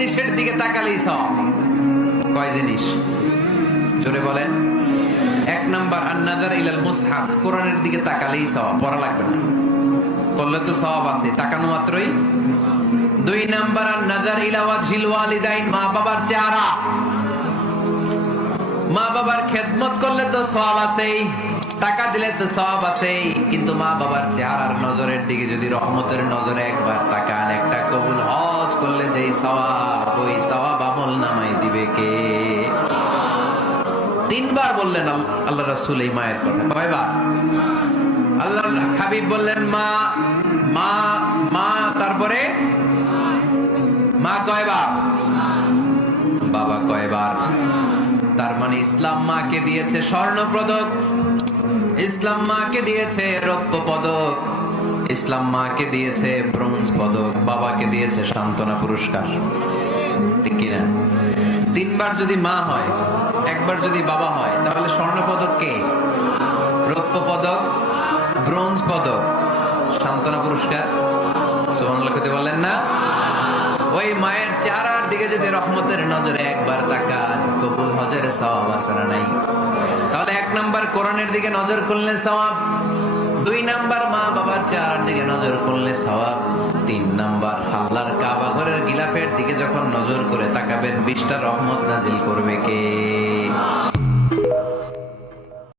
জিনিসের দিকে তাকালেই সব। কয় জিনিস? জোরে বলেন। এক নাম্বার ইলাল মুসহাফ, কোরআনের দিকে তাকালেই সওয়াব পড়া লাগবে না। বললে তো সওয়াব আছে, তাকানো মাত্রই। দুই নাম্বার আন্নাদার ইলা ওয়াজহিল ওয়ালিদাইন, মা বাবার চেহারা। মা বাবার খেদমত করলে তো সওয়াব আছেই, টাকা দিলে তো সওয়াব আছেই, কিন্তু মা বাবার চেহারার নজরের দিকে যদি রহমতের নজরে একবার তাকান, একটা কবুল হজ করলে যেই সওয়াব, ওই সওয়াব আমল নামাই দিবে কে? তিনবার বললেন আল্লাহ রাসূল এই মায়ের কথা। কয়বার? আল্লাহ হাবিব বললেন, মা মা মা, তারপরে? মা কয়বার? বাবা কয়বার? তার মানে ইসলাম মাকে দিয়েছে স্বর্ণ পদক ইসলাম মাকে দিয়েছে রৌপ্য পদক। ইসলাম মাকে দিয়েছে ব্রোঞ্জ পদক। দিয়েছে সান্ত্বনা পুরস্কার। কিনা? তিনবার যদি মা হয়, একবার যদি বাবা হয়, তাহলে স্বর্ণ পদক কে? রৌপ্য পদক ব্রোঞ্জ পদক। সান্ত্বনা পুরস্কার। সোহান করতে বললেন না? ওই মায়ের চেহারার দিকে যদি রহমতের নজরে একবার তাকান, কবুল হজের সওয়াব না নাই? তাহলে এক নাম্বার কোরআনের দিকে নজর করলে সওয়াব, দুই নাম্বার মা বাবার চেহারার দিকে নজর করলে সওয়াব, তিন নাম্বার কাবা গিলাফের দিকে যখন নজর করে তাকাবেন বিশটা রহমত নাজিল করবে কে?